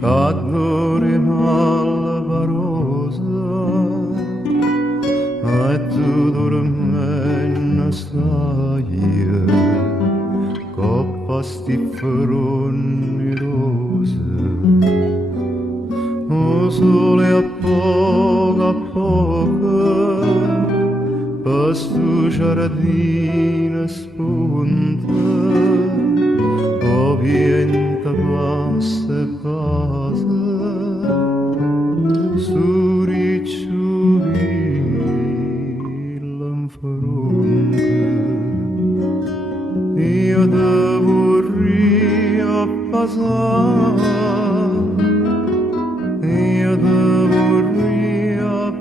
Cadore alba rosa, e tu dormi staia, coppasti feroni rose. O sole a poco, pastu giardina spunta, o vienta passa e passa, su ricciuvi l'anfarunca. Io devo riappasare, io devo riappasare,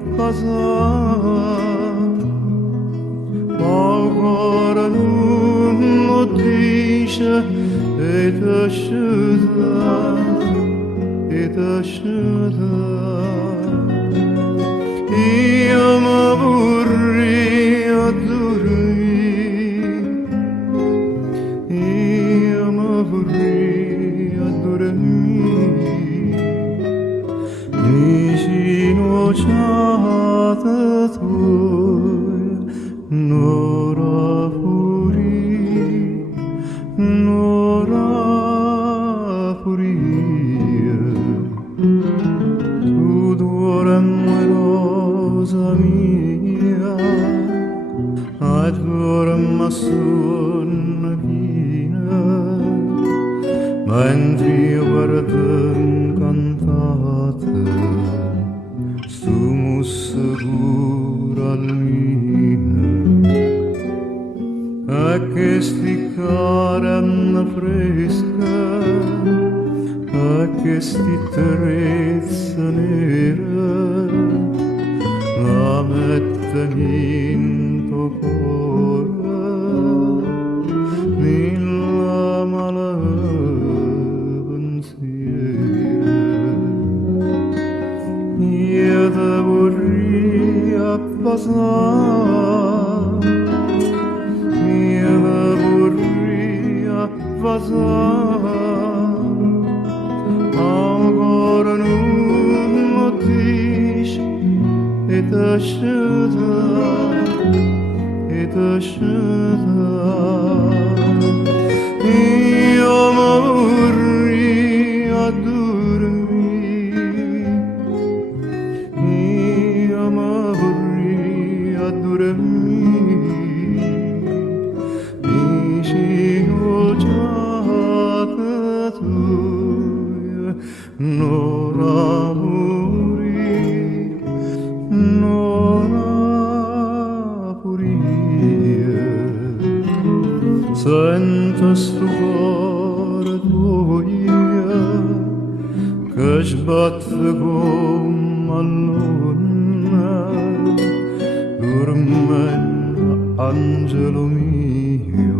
ma ancora non lo dice e t'asciuga. Io mi vorrei a dormire, io mi vorrei a dormire, vicino ciata tua, n'ora furia, tu dormi rosa mia, e dormi sonna china, mentre io guardo incantate, stu musse corallina, e che sti carne fresca, e che sti trezze nere, la mette in tuo cuore, nella mala pensiero. Io devo riappasare, io devo riappasare, ancora non lo dici e t'asciuga. Io mi vorrei a dormire, io mi vorrei a dormire, vicino giata tua, n'ora morire, n'ora furia. Sento sto cuore tuo che sbatte come a luna, dormendo angelo mio,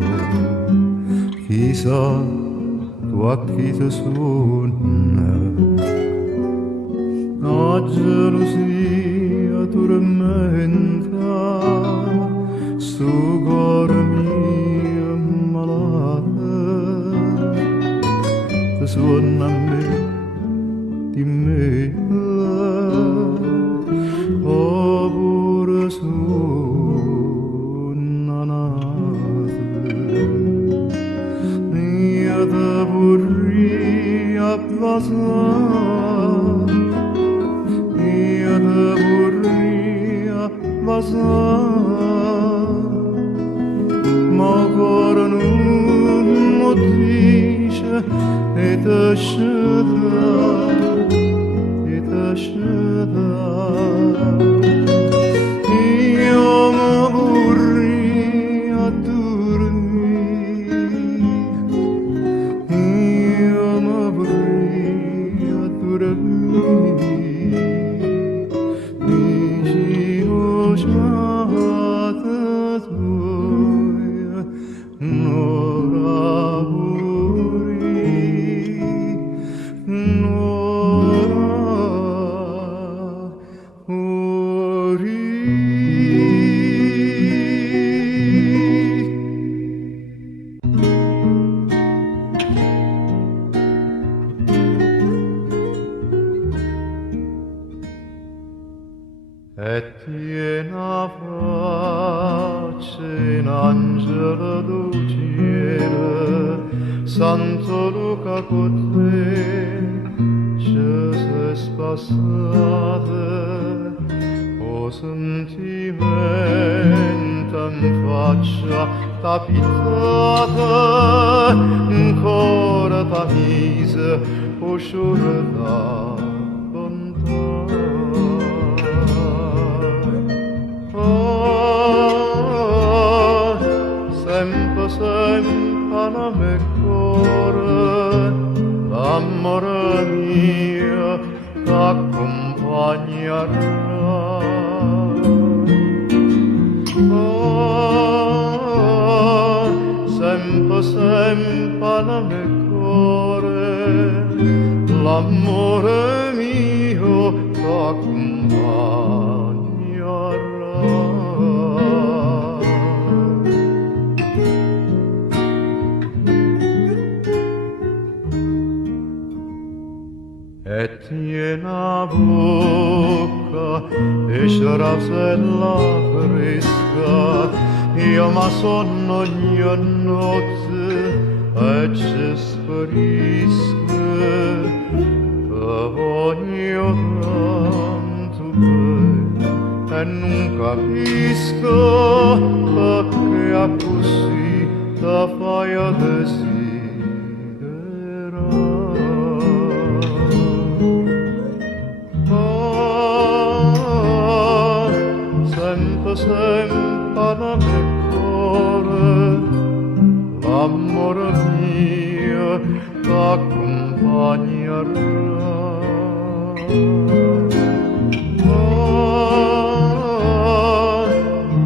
chissà tu a chi ti suona. La gelosia tormenta sto cuore mio malato, ti suona a me, di me, oppure suona nata. Io devo riappasare, io devo riappasare, ma ancora non lo dice e t'asciuga. Io mi vorrei a dormire, io mi vorrei a dormire, vicino giata tua, n'ora furia, n'ora furia. con te ce se passate o sentimento in faccia t'abitate ancora ta mise o sciore da bontà. Sempre, sempre nel mio cuore l'amore mio t'accompagnerà. Sempre, sempre nel mio cuore l'amore mio t'accompagnerà. E tiena bocca e sciarasella fresca, io ma sonno ogni notte e ci sparisco, te voglio tanto bene e non capisco perché è così te fai desiderare. Sempre nel mio cuore l'amore mio t'accompagnerà.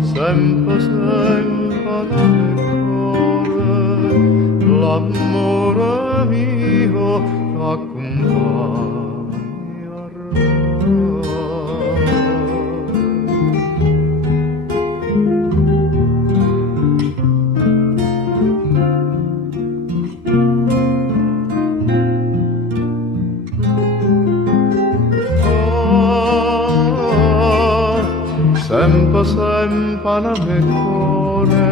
Sempre, sempre nel mio cuore l'amore mio t'accompagnerà. Sempre, sempre nel mio cuore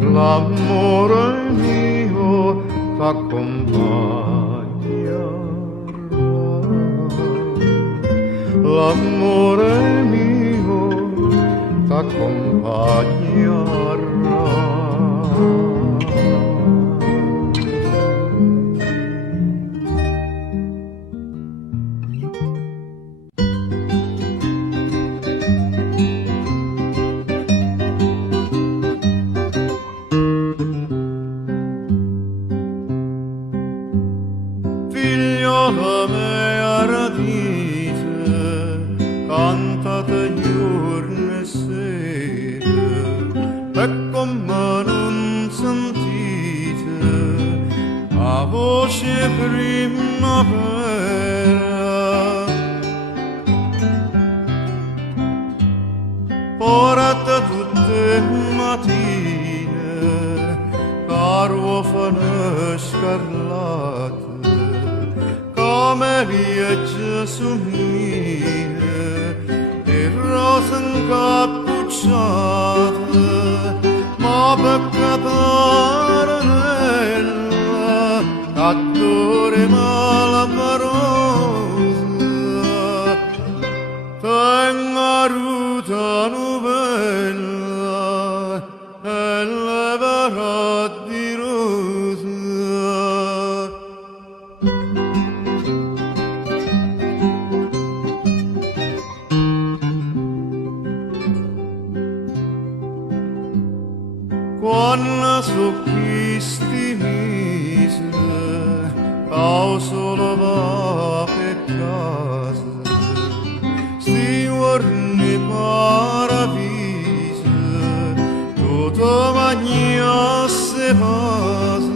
l'amore mio t'accompagnerà. L'amore mio t'accompagnerà. Figliola mia radite, cantate giorno e sera, e come non sentite la voce primavera. Porta tutte le mattine, carofane scarlatte, come liege sumine e rose incappucciate, ma peccatore nella cattore malaporosa, tenga ruta novella e leverà di rosa. Quando su questi mesi solo va per casa, sti giorni paravisi, tutto magnasse pase.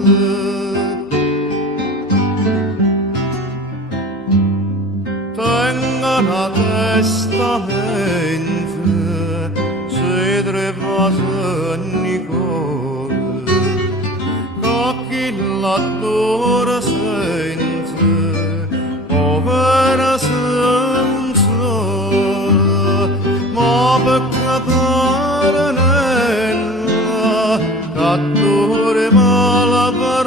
Tenga la testa mente, se trevase Nicole, che l'attore sente, povera senza, ma peccatore nella, l'attore malaporosa.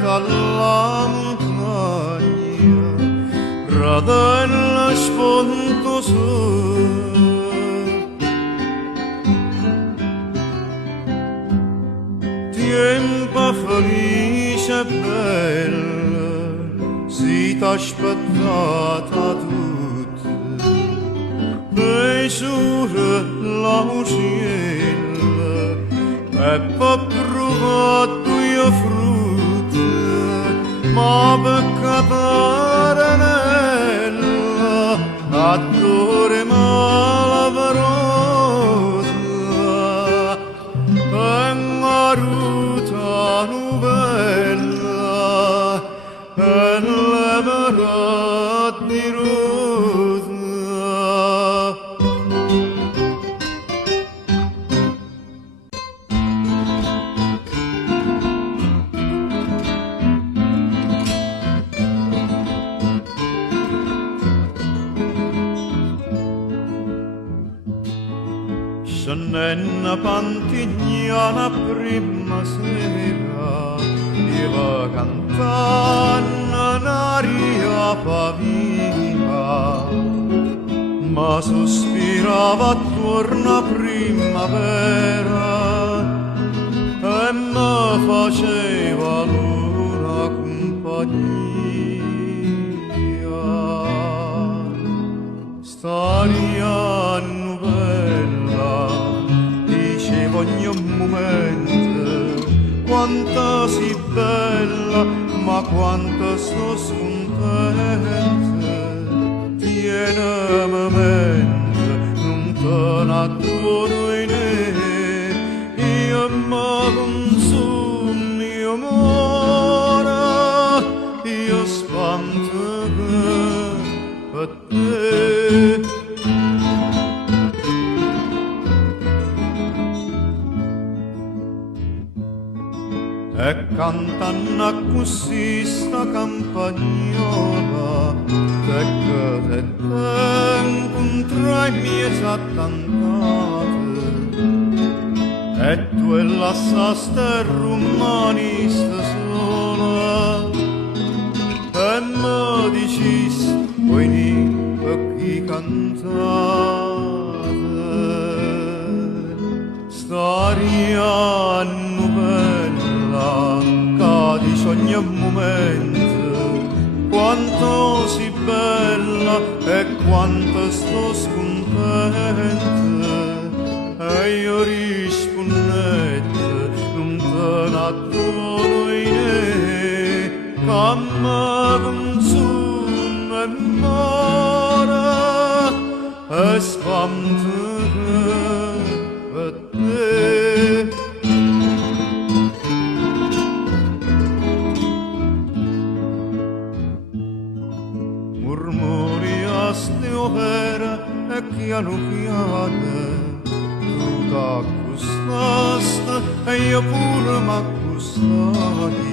dalla montagna, radella spontosa. Tempo felice e bella, si t'aspettata tutta, e giura la uccella, e poi provato io frutta, ma peccata nella, attore malabrosa, ruta novella e le maratti rosa. Scennenna pantignana prima sera, iva cantando un'aria pavima, ma sospirava attorno a primavera e mi faceva l'una compagnia. Staria novella, dicevo ogni momento, quanto si bella, ma quanto sto scontenta. Tienimi mente, non te ne adoro in io mi consumo, io muore, io spanto per te. E cantano così sta campagnola, te che te incontrai miei s'attantate, e tu e lasciaste romanista sola, e mi dicesti poi ni per chi cantate. Staria novella, cadici ogni momento, quanto si bella e quanto sto scontenta. E io rispondette, non te ne adoro in che mi consuma e muore e spanta per te. Murmuriaste overa e piano piano tu t'accostaste e io pure m'accostai.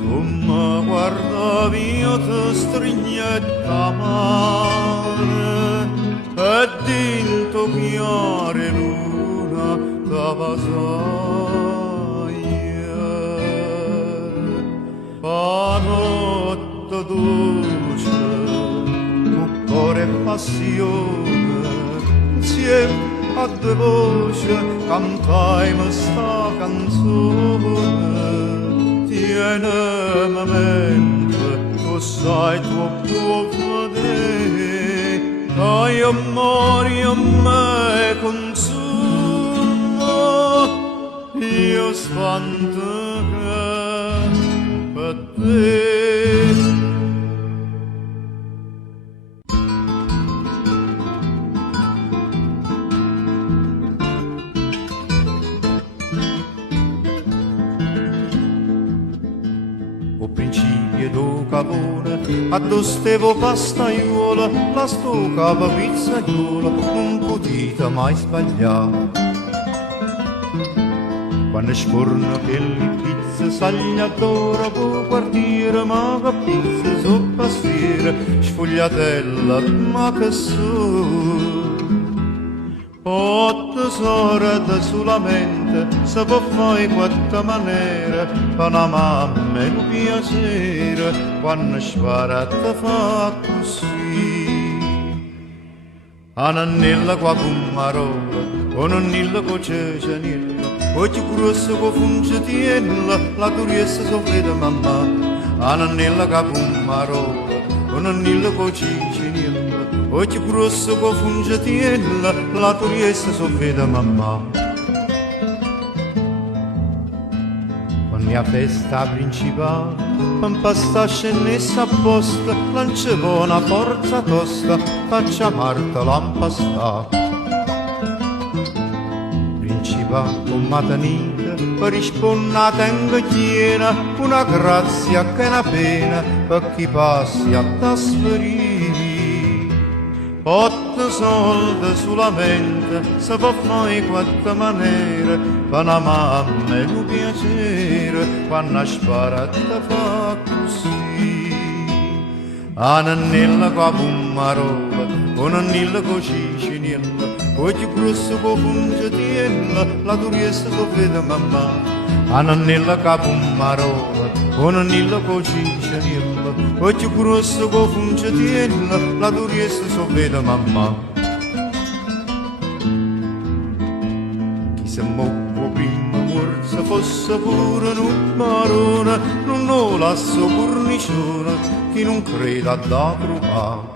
Tu mi guardavi, io ti stringetti la mano e dinto chiare luna t'avvasaia. Pa notte dolce, cuore e passione, insieme a due voci cantaimo sta canzone. Tienimi a mente, tu sai tuo vedere, che io mori a me consumo, io spanto per te. O principio do cavone, addostevo pastaiola, la stocava pizzaiola, non potete mai sbagliare. Quando sforno che le pizze sagliadora può quartiere, ma che pizze sopra sfera, sfogliatella, ma che so. Otto sorte solamente solamente si può fare in questa maniera, per una mamma è un piacere quando spara te fa così. A nannella qua pummarola, o nonnilla con cecenilla, oggi grosso con fungetilla, la turiessa soffrita mamma. A nannella qua pummarola, o nonnilla con cecenilla, oggi grosso con fungetilla, la turiessa soffrita mamma. Quando a festa principale, un pasta scennessa apposta, lancia una forza tosta, faccia Marta l'ampasta. Principale con matanita, per rispondere tengo chiena, una grazia che è una pena, per chi passi a trasferire. 8 soldi solamente si può fare in questa maniera, per una mamma è un piacere quando spara te fa così. A nannella con pummarola, o nannella con cicinella, oggi grosso con fungetella, la turiessa soffrita mamma. A nannella con pummarola, o nannella con cicinella, oggi grosso con fungetella, la turiessa soffrita mamma. Chi se muove prima forza fosse pure un marone, non lo lasso cornicione, chi non crede a da trovare.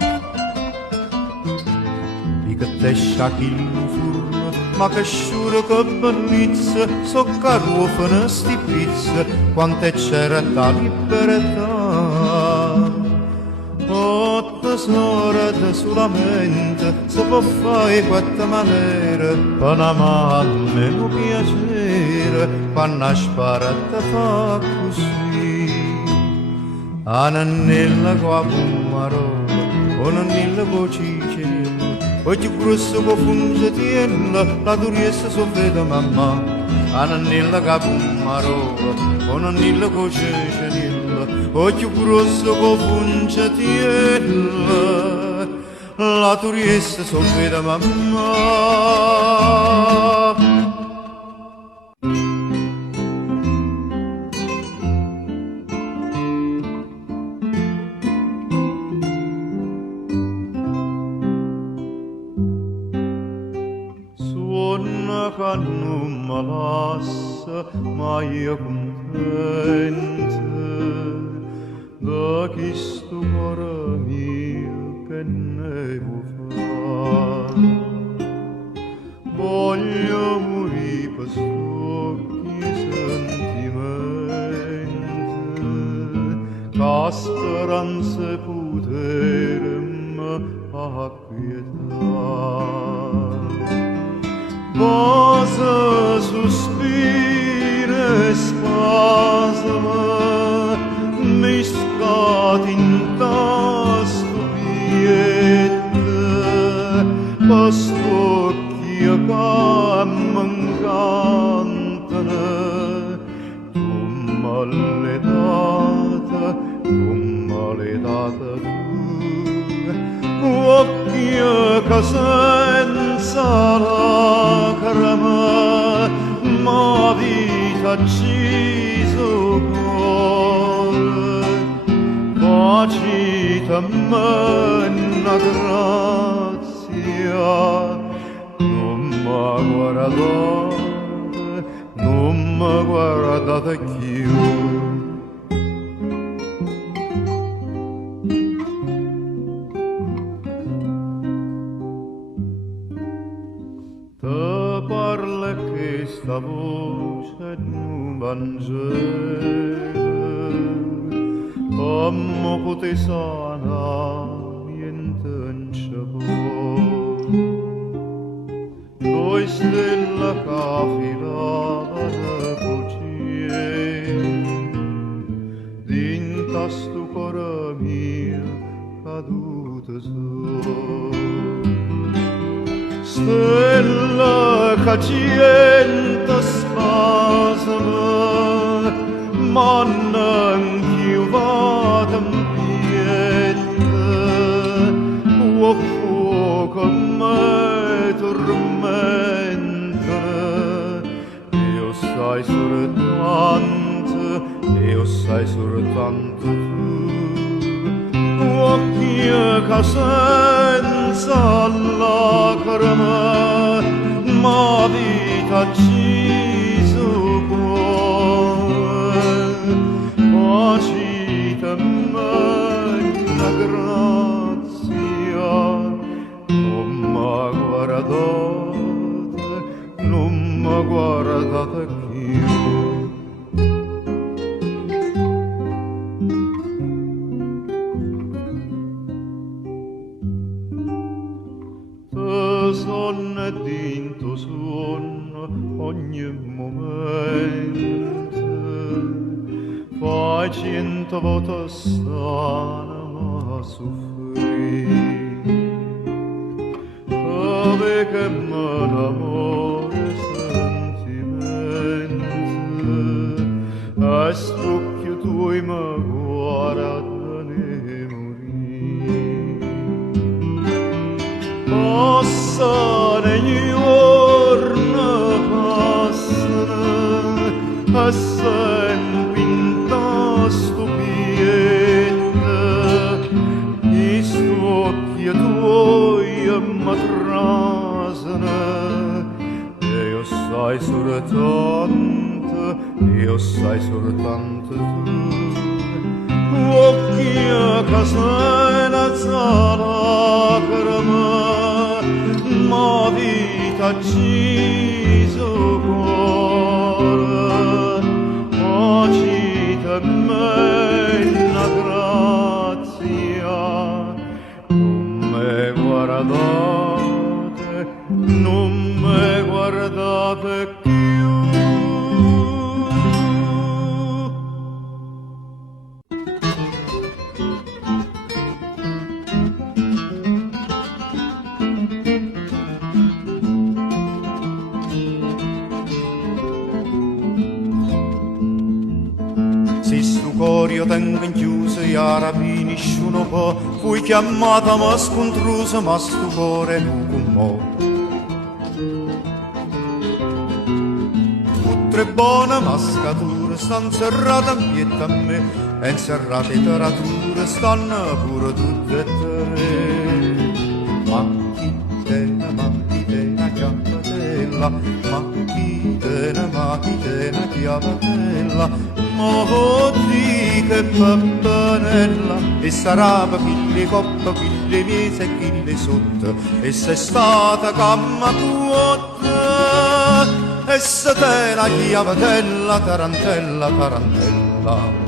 Di che te sciacchillo furno, ma che sciura che bellezza, so carofane sti pizze, quante c'era da libertà. 8 sorate solamente si può fare in questa maniera, per una mamma è un piacere quando spara te fa così. A nannella con pummarola, o nannella con cicinella, oggi grosso con fungetella, la turiessa soffrita mamma. A nannella con pummarola, o nannella con cicinella, oggi grosso con fungetella, la turiessa soffrita mamma. Suona che non mi lascia mai contenta, da chi sto cuore mio che ne può fare. Voglio morire per stocchi sentimenti, che speranza e potere mi acquietare. Posa sospira e spasma, mi scatinta stupiette, pastocchi che m'encantano, tu maledata tu, occhi che senza lacrime, ma vita acceso cuore, facite a me una grazia, non mi guardate più. Te parla questa voce d'un Vangelo, come pote sana niente in cielo. Doi stella che filavano cucine, dinta stu cuore mio caduto su. Stella che gente spasma, ma non chiuvata in piede, o fuoco me tormenta, e sai soltanto, io sai soltanto tu. Occhi che senza lacrime, ma vita acciso cuore, facite me una grazia, non mi guardate, non mi guardate più. Sonno e dinto sonno ogni momento, fai 100 volte sana ma soffrì, dove che me l'amore sentimento, a stucchio tuoi mi guardano e morì. Passano i giorni, passano, e sempre in ta stupietta, i stocchi tuoi mi trasano, e io sai soltanto, io sai soltanto tu. Occhi che senza lacrime, ma vita acciso cuore, facite me una grazia, non me guardate, non me guardate più. Io tengo in chiuso e ora finiscono po', fui chiamata ma scontrusa, ma sto cuore non con mo'. Tutte buone mascature stanno serrate in pietta a me, e inserrate in tarature stanno pure tutte e tre. Machitena, chiavatella, machitena, chiavatella, Modi che pappanella, e sarà chille coppa, chille miese e chille sotto, e se stata camma tuotta, e se te la chiavatella, tarantella, tarantella.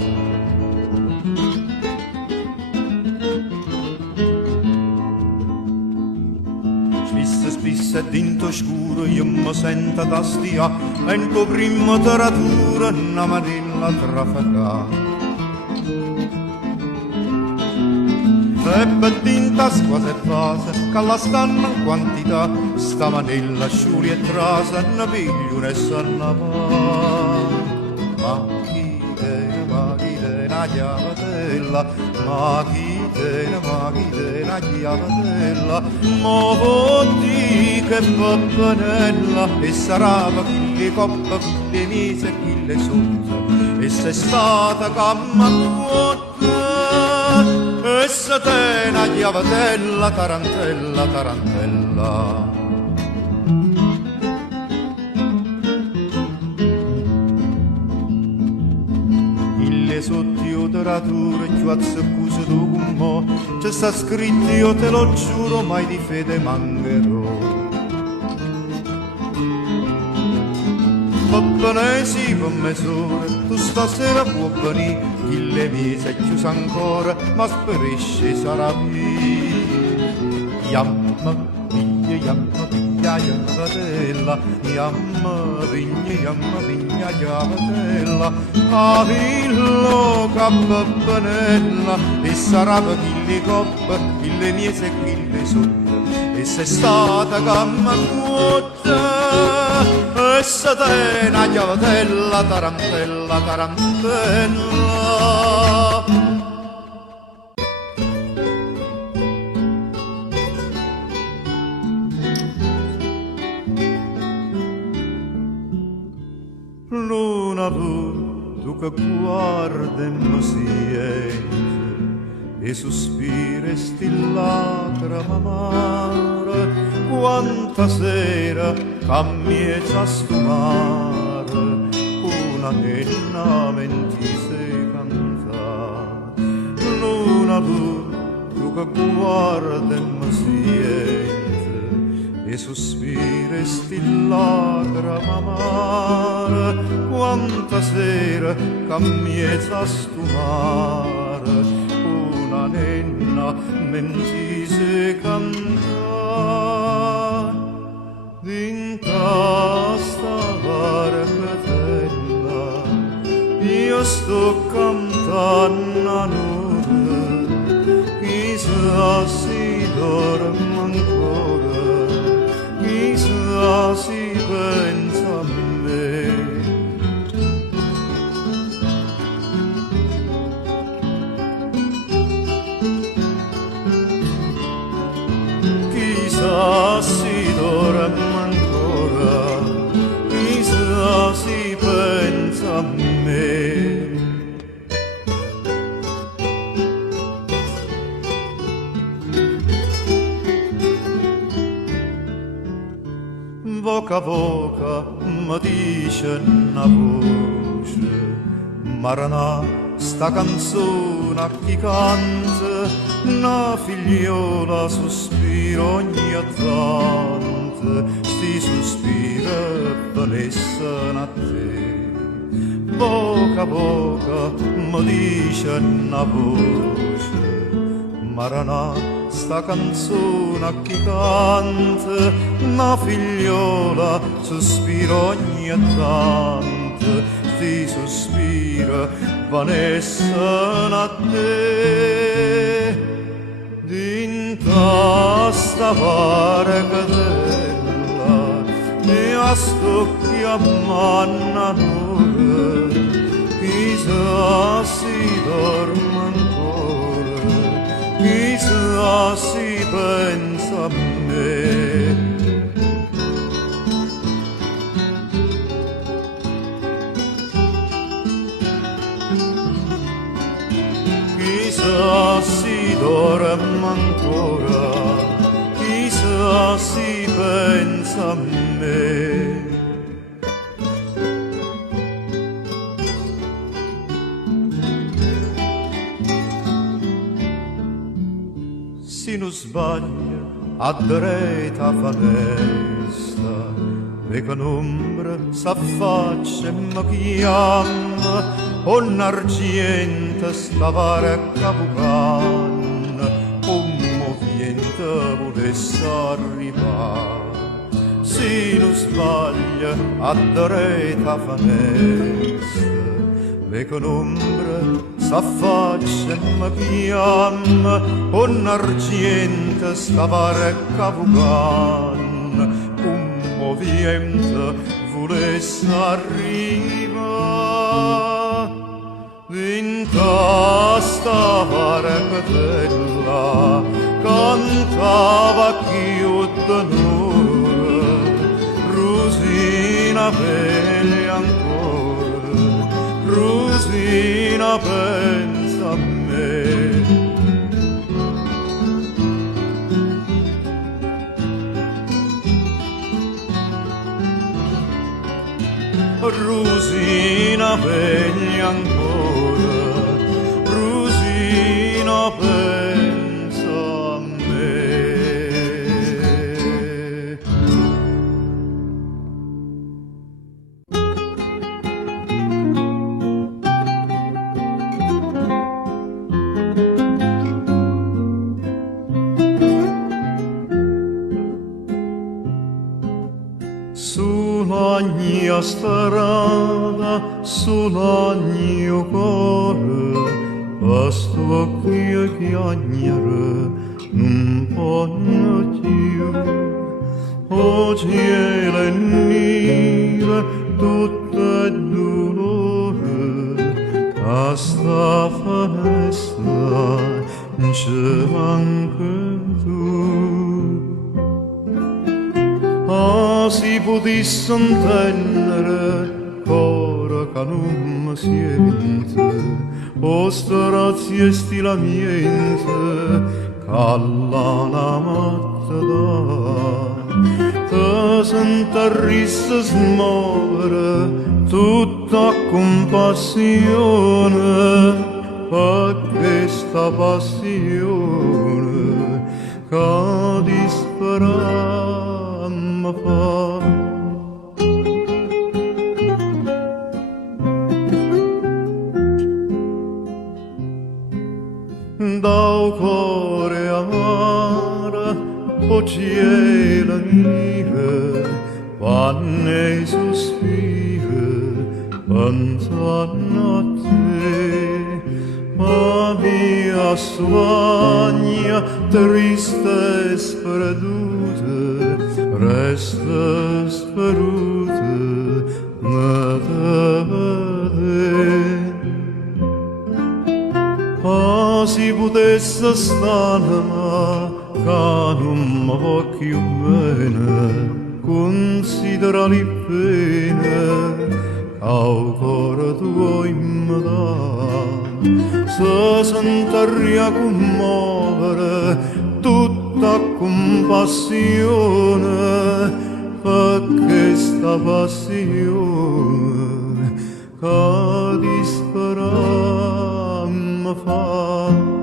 Spisse dinto scuro, io mi sento da stia, e in tuo prima taratura una manilla trafagà. E per dinta squase e fase, che la stanno in quantità, sta manilla sciuri e trasa, ne piglio e sanna va. Machitena, chiavatella, machitena, chiavatella, Modi che pappanella, e sarà chille coppa, chille mise, chille sotto, e se stata camma tuotta, e se te una chiavatella, tarantella, tarantella. Sotto io taratura e più azzeccuso tu con mo, c'è sta scritto io te lo giuro mai di fede mancherò. Pappanesi con mesure, tu stasera può venire, chi le mise è chiusa ancora, ma sperisce sarà via. Yamma, piglia, chiavatella, yamma, piglia, chiavatella, a villo cappanella, e sarà chille coppa, chille miese e chille sotto, e se stata camma cuotta, e se te una chiavatella, tarantella, tarantella. No. Luna blu, tu che guarda e mi siede e sospiri stillata amare, quanta sera cammiezza a sfumare, una penna mentise cantare. Luna blu, tu che guarda e mi siede e sospiri stillata amare, quanta sera cammiezza a sfumare, una nenna mentise cantar. Dinta sta barcatella io sto cantando a nube, chissà si dorme ancora, chissà si pensa a me. Chissà si dorme ancora, chissà si pensa a me. Voca a voca mi dice una voce, Maranà, sta canzone a chi canta, una figliola sospira ogni attante, sti sospira venissero a te. Voca a voca mi dice una voce, Maranà, sta canzone a chi canta, una figliola sospira ogni attante, sti sospira vanessero a te. Dinta sta barcatella e a sto chiamando a nube, chissà si dorme ancora, chissà si pensa a me. Chissà si dorme ancora, chissà si pensa a me. Se non sbaglio, a dreta finestra, vedo un'ombra s'affaccia e mi chiama, un'argento stavare a cavucan, un movimento volesse arrivare. Se non sbaglio, a dreta finestra, vedo un'ombra s'affaccia e mi chiama, un'argento stavare a cavucan, un movimento volesse arrivare. Vinta sta barcatella cantava più d'onore, Rosina bella ancora, Rosina pensa a me. Rosina bella ancora, Rosina pensa a me. Sulla mia strada, sulla mio cuore, pasto qui a chiagnare un po' più. Oggi è l'ennire tutto è dolore, a sta festa c'è anche tu. Ah, si potesse intendere, cora ca non mi siente, o strazie sti la miente, calla matta da, te s'interrissa smuovere, tutta compassione, perché sta passione, che disperare mi fa. Dal cuore amare, o cielo mire, quando sospiri, pensando a te, ma mia sogna triste e sperduta, resta sperduta, ne te vede. Ah, si potesse stare, che non mi va più bene, considera le pene, al cuore tuo mi dà, se sentaria commuovere tutta compassione, perché sta passione, che disperare mi fa.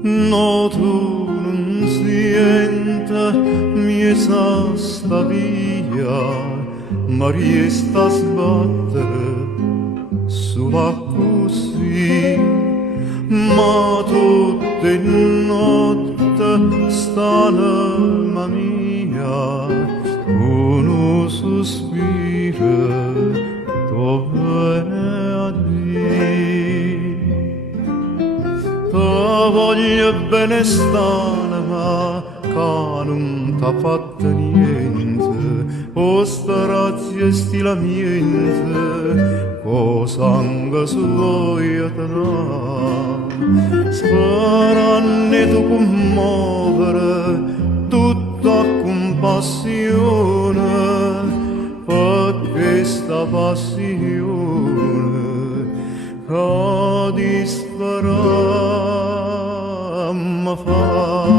No, tu non sienta, mi sta via, ma riesta a sbattere sulla così, ma tutte notte sta l'anima mia, uno sospira, dove a dire. Te voglio bene stare, ma che non t'ha fatto niente, o strazie sti la miente, co sangue suoi te dà, sperando tu commuovere tutta compassione, perché sta passione, che disperare mi fa.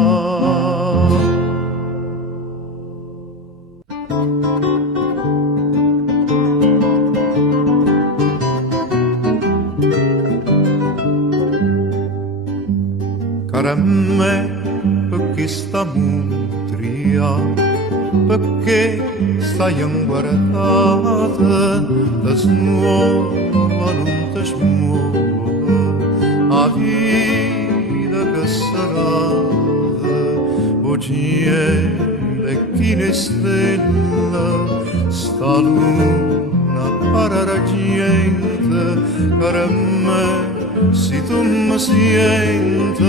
Cara me, perché sta mutria, perché stai inguardata, da smuova, non ti smuova, a vita che sarà, oggi è le chine stelle, sta luna para raggiente, cara me, se tu mi senti,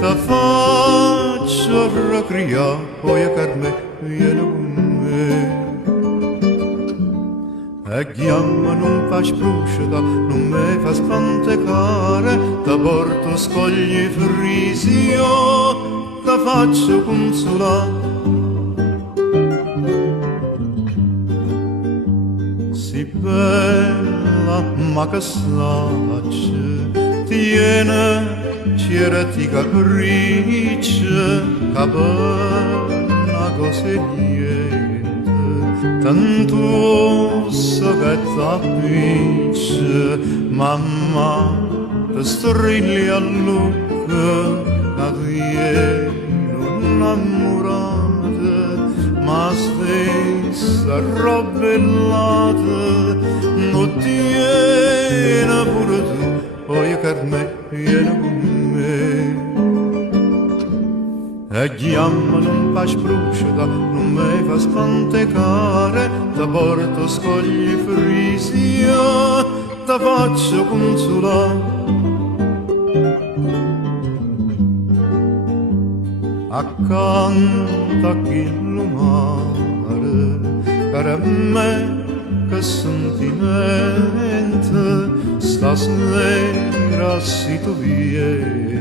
ti faccio ricriare, poi a carme vieni con me. E chiama non fa spruscita, non mi fa spantecare, ti porto scogli frisi, io ti faccio consolare. Si bella, ma che sacce, tiene certi capricci, che bella cosa niente, tanto so che t'appicci, mamma, ti strilli a lucca, che viene innamorata, ma stessa robellata, non tiene pure tu, poi Carme viene con me. E chiama non fa spruscita, non mi fa spantecare, ti porto scogli frisi, io ti faccio consolare. Accanto a chi lo mare, cara me, che sentimento, stasera se tu vieni,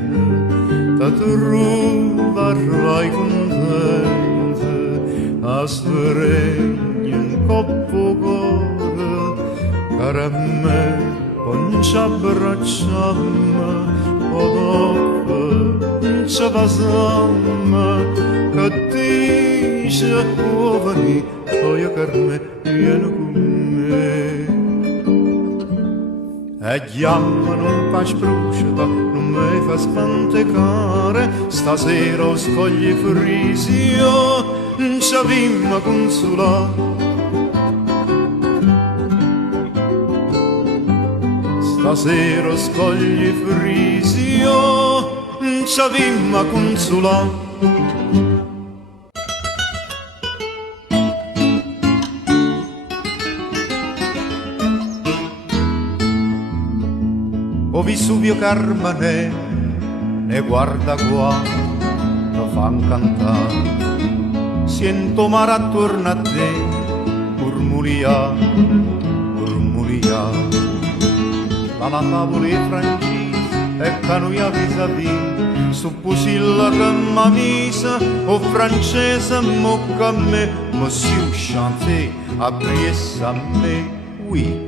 te troverai contenta a sfregni un coppo cuore, cara me, non ci abbracciamo, o dopo ci pasiamo, che dice giovani, poi per me vieni con me. E chiamma non fa sprusciata, non mi fa spantecare, stasera ho scogli frisio, non ci avvimma consolare. Stasera scogli frisio, non ci avvimma consolare. O Vesuvio Carmane, ne guarda qua, lo fan cantare. Sento mare attorno a te, murmuria, murmuria. La tavola è francese e canoia vis-à-vis, su pusilla che m'ha misa, o francese mocca a me, monsieur chante, appresse a me, oui.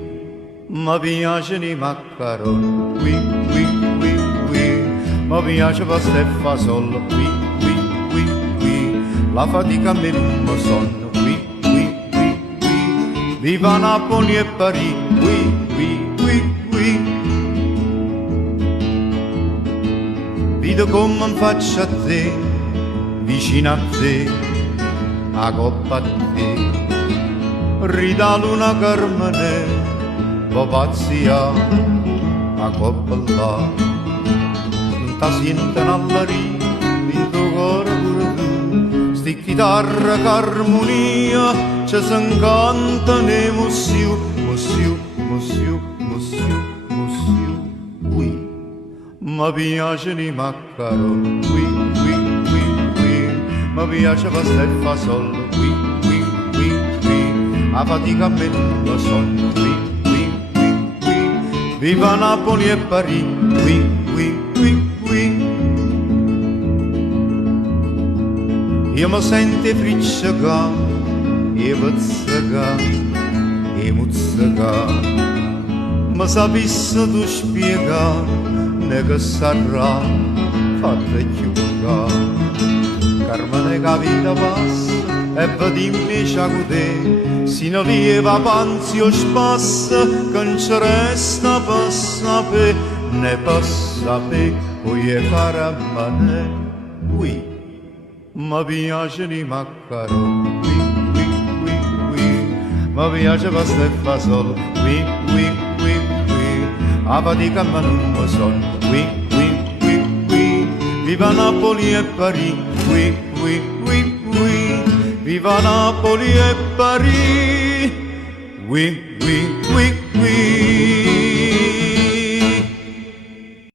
Ma piacciono i maccaroni, qui, qui, qui, qui. Ma piace pasta e fasollo, qui, qui, qui, qui. La fatica a me non mi sonno, qui, qui, qui, qui. Viva Napoli e Parigi, qui, qui, qui, qui. Vedo come mi faccio a te, vicino a te, a coppa a te. Rida luna Carmane, pazzia a coppella, non ti sentono alla rima, in tuo cuore pure tu, sti chitarra c'armonia, ci s'incantano emozioni, emozioni, emozioni, emozioni, emozioni, qui, mi piacciono i maccaroni, qui, qui, qui, qui, mi piace pasta e fasollo, qui, qui, qui, qui, a fatica a me non lo sonno, qui. Viva Napoli e Parigi, qui, qui, qui, qui. Io mi sento friccica, e pizzica, e muzzica. Ma sapessi tu spiega, ne che sarà fatta e chiusa. Carmine che vita passa, e vedimmi già con te, si non lieva panzi o spassa, che non ci resta per sapere, ne per sapere, poi è caramane, qui, mi piacciono i maccaroni, qui, qui, qui, qui, mi piace pasta e fasollo, qui, qui, qui, qui, a fatica ma non mi sonno, qui, qui, qui, qui, viva Napoli e Parigi, qui, qui, qui, qui. Viva Napoli e Parigi, oui, oui, oui.